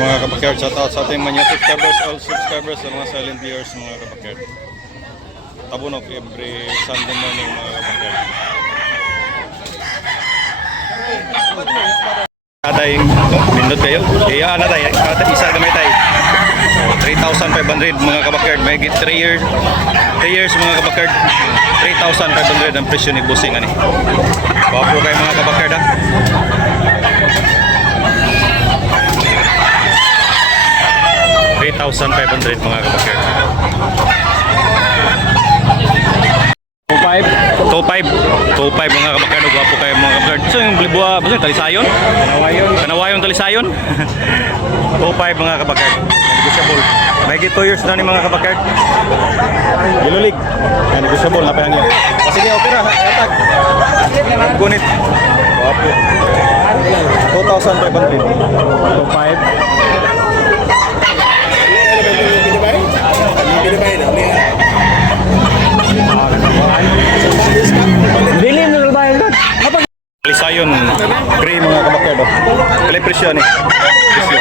mga kapakard, shout out sa ating mga subscribers, all subscribers, sa mga silent viewers mga kapakard. Tabunok every Sunday morning mga kapakard. Aday, pindot kayo. Iya na tayo, kada isa gamay tayo. So, 3,500 mga kabakard. May 3 years, 3 years mga kabakard. 3,500 ang presyo ni Busing ani. Wapo kayo mga kabakard ha. Three thousand five hundred mga kabakard. 2.5 2.5 2.5 mga kabakard Gwapo kayo mga kabakard So yung blibuha Basta yung talisayon? Kanawayon. Kanawayon talisayon? 2.5 mga kabakard Negotiable. May 2 years na ni mga Yellow League Yan negotiable Napayang yun O sige okay ra Atag Gunit Gwapo 2,500 2.5 kabakard Kali presyo ni Presyo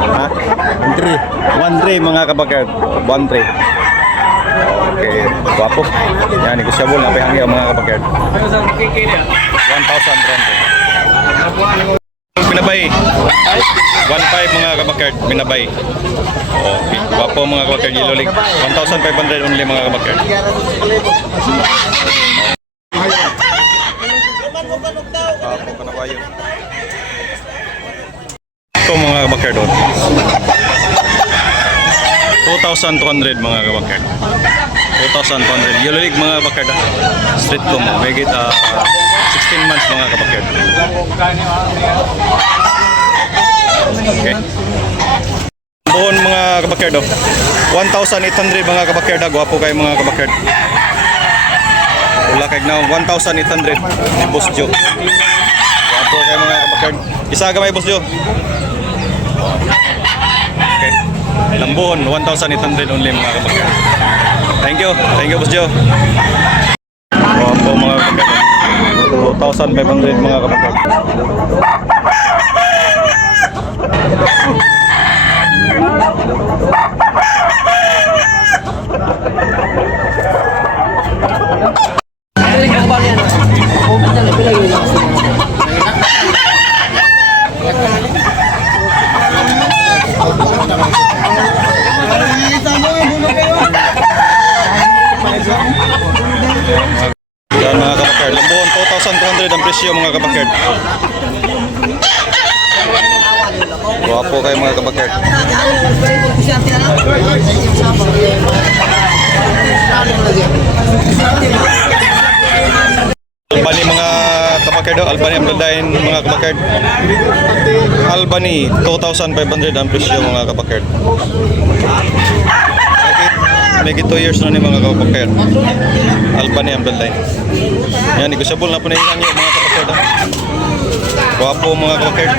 Ha? 1 tray mga kabakard 1 tray Okay, guwapo. Yan, negosyable na pahangyo mga kabakard. 1,300. Pinabay. 1,500 mga kabakard, pinabay. Okay, guwapo mga kabakard, yellow league. 1,500 only mga kabakard. Guwapo ka na ba yun? Ito mga kabakard doon. 2,200 mga kabakard. 2,200. Yellow League mga kabakard. ah. Street ko mo. May git, ah, 16 months mga kabakard. Okay. Buon mga kabakard. oh. 1,800 mga kabakard. ah. Gwapo kayo mga kabakard. Wala kay na 1,800 ni Boss Joe. Gwapo kayo mga kabakard. Isa gamay Boss Joe. Okay. Lambon, 1,800 only mga kabakar. Thank you. Thank you, Boss Joe. Opo mga kabakar. 2,500 mga kabakar. Yan mga kabakar. Lambon, 2,200 ang presyo mga kabakar. Guwapo kayo mga kabakar. Albany mga kabakar daw. Albany ang bladain mga kabakar. Albany, 2,500 ang presyo mga kabakar. May 2 years na ni mga kabakar. Albany ang bloodline. Yan, negosyable na po na yung mga kabakard. ah. Guwapo mga kabakard.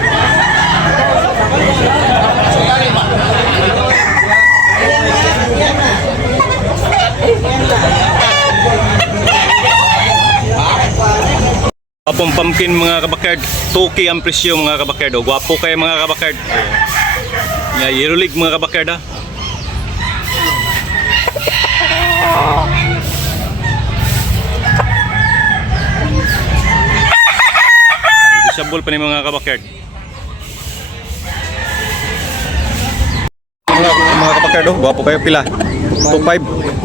Guwapong pumpkin mga kabakard. 2K ang presyo mga kabakard. O, Guwapo kayo mga kabakard. Yeah, Yellow League mga kabakard ha. Sabol pa ni mga kabakard. Mga, mga kabakard, oh, gwapo kayo pila. 2.5.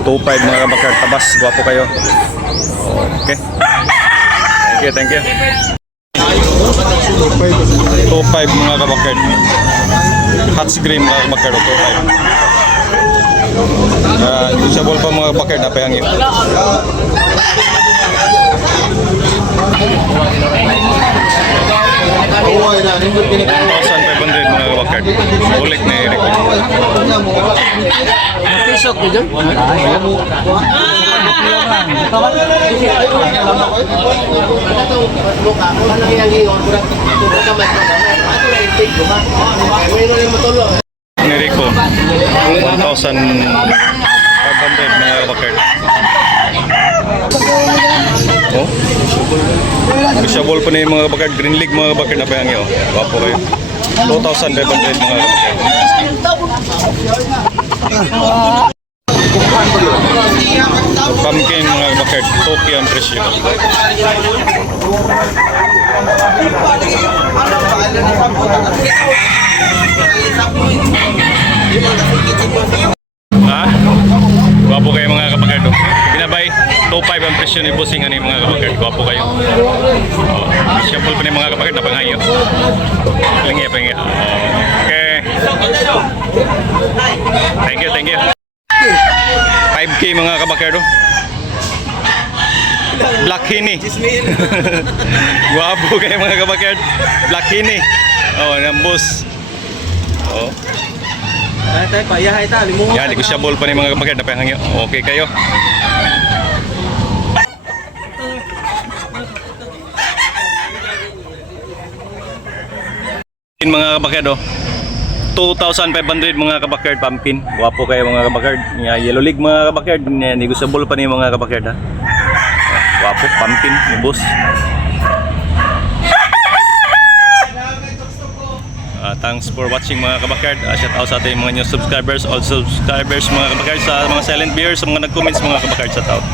2.5 mga kabakard. Tabas, gwapo kayo. Okay. Thank you, thank you. 2.5 mga kabakard. Hot green mga kabakard, oh, 2.5. Uh, usable pa mga kabakard, napayangin. Oo, na. Nindot ka 1,500 mga kabakard. Ulik na Eric. Pisok ko dyan. Ni Rico, 1,500 mga kabakard. Oh. Usable pa na yung mga kabakard. Green League mga kabakard na payangin. Oh. Wapo kayo. 2,500 mga kapatid. Pumpkin mga kapatid, Tokyo ang presyo. Ha? Gwapo kayo mga kapagard. oh. Binabay, 2.5 ang presyo ni Bossing ani mga kapagard. Gwapo kayo. Oh, sample pa ni mga kapagard na pangayo. Palingi, palingi. Okay. Thank you, thank you. 5K mga kabakard. oh. Black Hini. Gwapo kayo mga kabakard. Black Hini. Oh, boss. Oh. Ay, tayo, payahay ta, limungan. Yan, negosyable pa ni mga kapagad. Napay hangyo. Okay kayo. Mga kabakard oh. 2,500 mga kabakard pumpkin. Guwapo kayo mga kabakard. Yellow league mga kabakard. Nga negosyable pa ni mga kabakard ha. Guwapo, pumpkin, boss. Uh, thanks for watching mga kabakard. Uh, shout out sa ating mga new subscribers, all subscribers mga kabakard, sa mga silent viewers, sa mga nag-comments mga kabakard, shout out.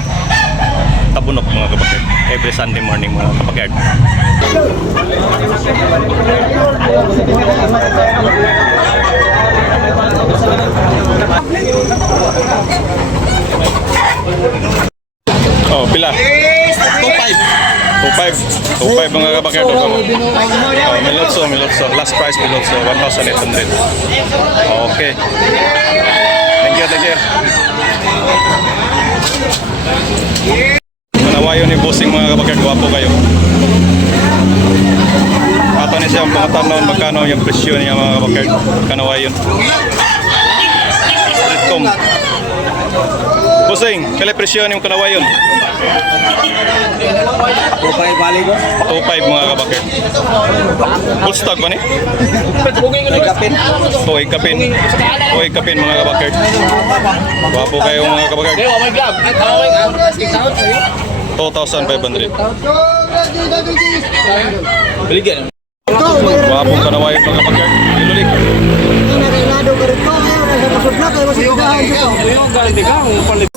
Tabunok mga kabakard. Every Sunday morning mga kabakard. Oh, pila? 2.5. 2.5 mga kabakard. Oh, Milotso, Milotso. Last price Milotso, 1,800. Okay. Thank you, thank you. Manawayo ni Bossing mga kabakard, gwapo kayo. Ato ni siya tanong magkano yung presyo niya mga kabakard. Kanawayon. Streetcom. Bossing, kailan presyo niyong kanawayon? Upay, balik ko. 2.5 mga kabakard. Full stock ba ni? Ay, kapit. Hoy kapin. Hoy kapin mga kabakard. Gwapo kayo mga kabakard. oh my God. Ay, tawag ang asking tawag sa'yo. 2,500. Baligyan. Gwapo kanawayo mga kabakard. Ilulik. Nareglado ka rin ko, ngayon nasa masudla kayo, masudlahan siya.